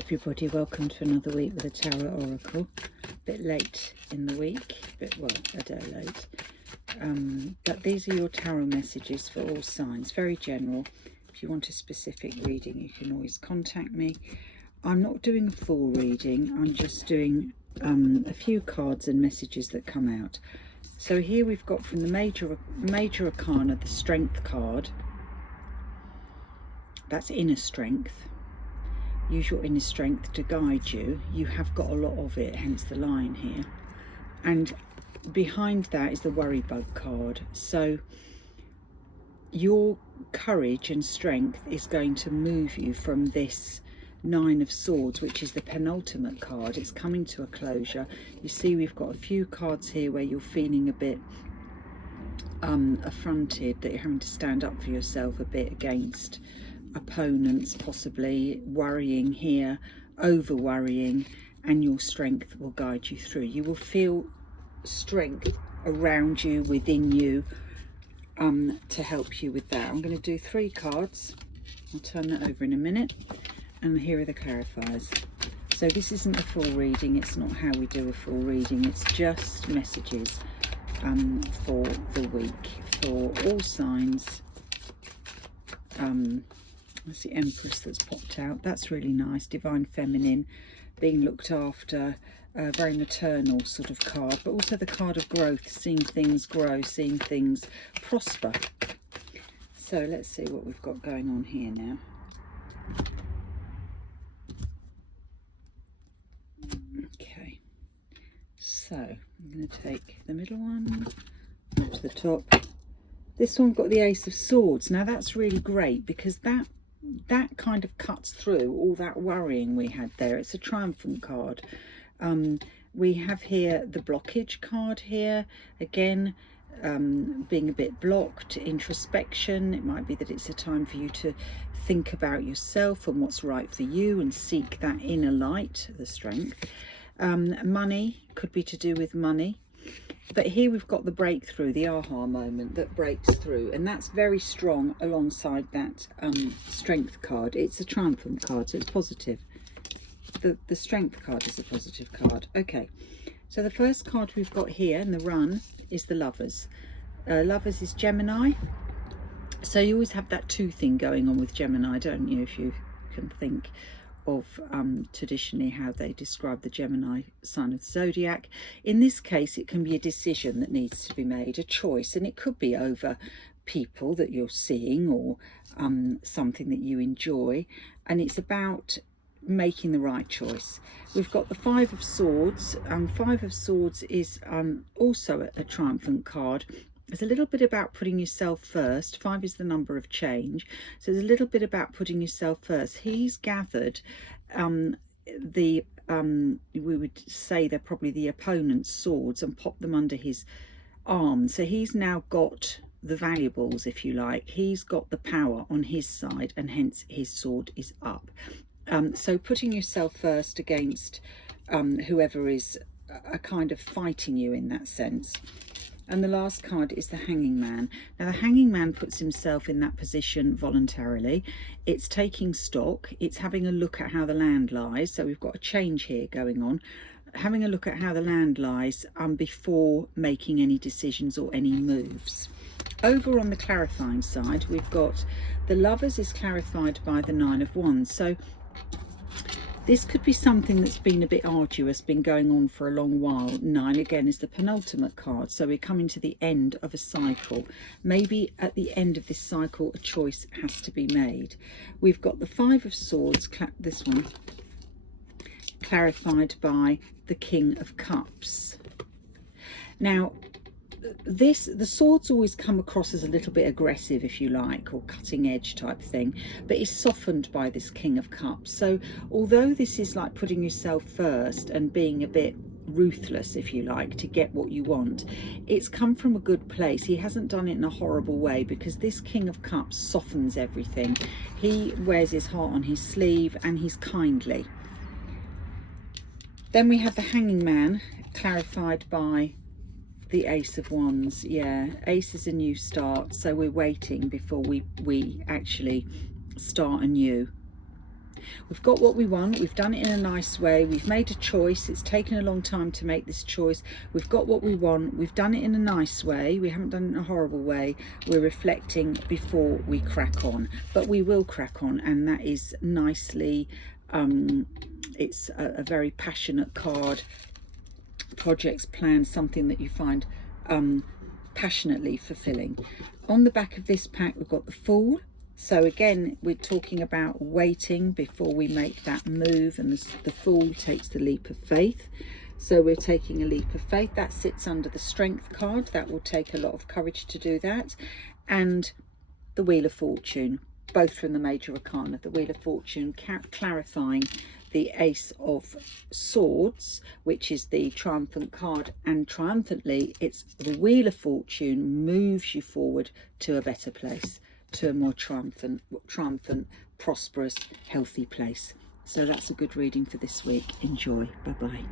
everybody, welcome to another week with a Tarot Oracle. A bit late in the week, well, a day late. But these are your tarot messages for all signs, very general. If you want a specific reading, you can always contact me. I'm not doing a full reading, I'm just doing a few cards and messages that come out. So here we've got from the Major Arcana, the Strength card. That's inner strength. Use your inner strength to guide you. You have got a lot of it, hence the line here. And behind that is the Worry Bug card. So your courage and strength is going to move you from this Nine of Swords, which is the penultimate card. It's coming to a closure. You see we've got a few cards here where you're feeling a bit affronted, that you're having to stand up for yourself a bit against opponents, possibly worrying here, over worrying, and your strength will guide you through. You will feel strength around you, within you, to help you with that. I'm going to do 3 cards. I'll turn that over in a minute, and here are the clarifiers. So this isn't a full reading, it's not how we do a full reading, it's just messages for the week for all signs. That's the Empress that's popped out. That's really nice. Divine Feminine, being looked after, a very maternal sort of card, but also the card of growth, seeing things grow, seeing things prosper. So let's see what we've got going on here now. Okay, so I'm going to take the middle one up to the top. This one got the Ace of Swords. Now that's really great because that kind of cuts through all that worrying we had there. It's a triumphant card. We have here the blockage card here, again, being a bit blocked, introspection. It might be that it's a time for you to think about yourself and what's right for you and seek that inner light, the strength. Money, could be to do with money. But here we've got the breakthrough, the aha moment that breaks through, and that's very strong alongside that strength card. It's a triumphant card, so it's positive. The strength card is a positive card. Okay, so the first card we've got here in the run is the Lovers. Lovers is Gemini. So you always have that 2 thing going on with Gemini, don't you, if you can think of traditionally how they describe the Gemini sign of the zodiac. In this case, it can be a decision that needs to be made, a choice, and it could be over people that you're seeing or something that you enjoy, and it's about making the right choice. We've got the 5 of Swords. 5 of Swords is also a triumphant card. It's a little bit about putting yourself first. 5 is the number of change. So there's a little bit about putting yourself first. He's gathered we would say they're probably the opponent's swords and popped them under his arm. So he's now got the valuables, if you like. He's got the power on his side, and hence his sword is up. So putting yourself first against whoever is a kind of fighting you in that sense. And the last card is the Hanging Man. Now the Hanging Man puts himself in that position voluntarily. It's taking stock. It's having a look at how the land lies. So we've got a change here going on. Having a look at how the land lies before making any decisions or any moves. Over on the clarifying side, we've got the Lovers is clarified by the 9 of Wands. So this could be something that's been a bit arduous, been going on for a long while. 9 again is the penultimate card, so we're coming to the end of a cycle. Maybe at the end of this cycle a choice has to be made. We've got the 5 of Swords, this one, clarified by the King of Cups. Now the swords always come across as a little bit aggressive, if you like, or cutting edge type thing, but it's softened by this King of Cups. So although this is like putting yourself first and being a bit ruthless, if you like, to get what you want, it's come from a good place. He hasn't done it in a horrible way, because this King of Cups softens everything. He wears his heart on his sleeve and he's kindly. Then we have the Hanging Man, clarified by the Ace of Wands. Yeah, Ace is a new start, so we're waiting before we actually start anew. We've got what we want, we've done it in a nice way, we've made a choice, it's taken a long time to make this choice, we've got what we want, we've done it in a nice way, we haven't done it in a horrible way, we're reflecting before we crack on. But we will crack on, and that is nicely, it's a very passionate card. Projects, plans, something that you find passionately fulfilling. On the back of this pack we've got the Fool. So again, we're talking about waiting before we make that move, and the Fool takes the leap of faith. So we're taking a leap of faith. That sits under the Strength card. That will take a lot of courage to do that. And the Wheel of Fortune, both from the Major Arcana. The Wheel of Fortune clarifying the Ace of Swords, which is the triumphant card, and triumphantly, it's the Wheel of Fortune moves you forward to a better place, to a more triumphant, prosperous, healthy place. So that's a good reading for this week. Enjoy. Bye bye.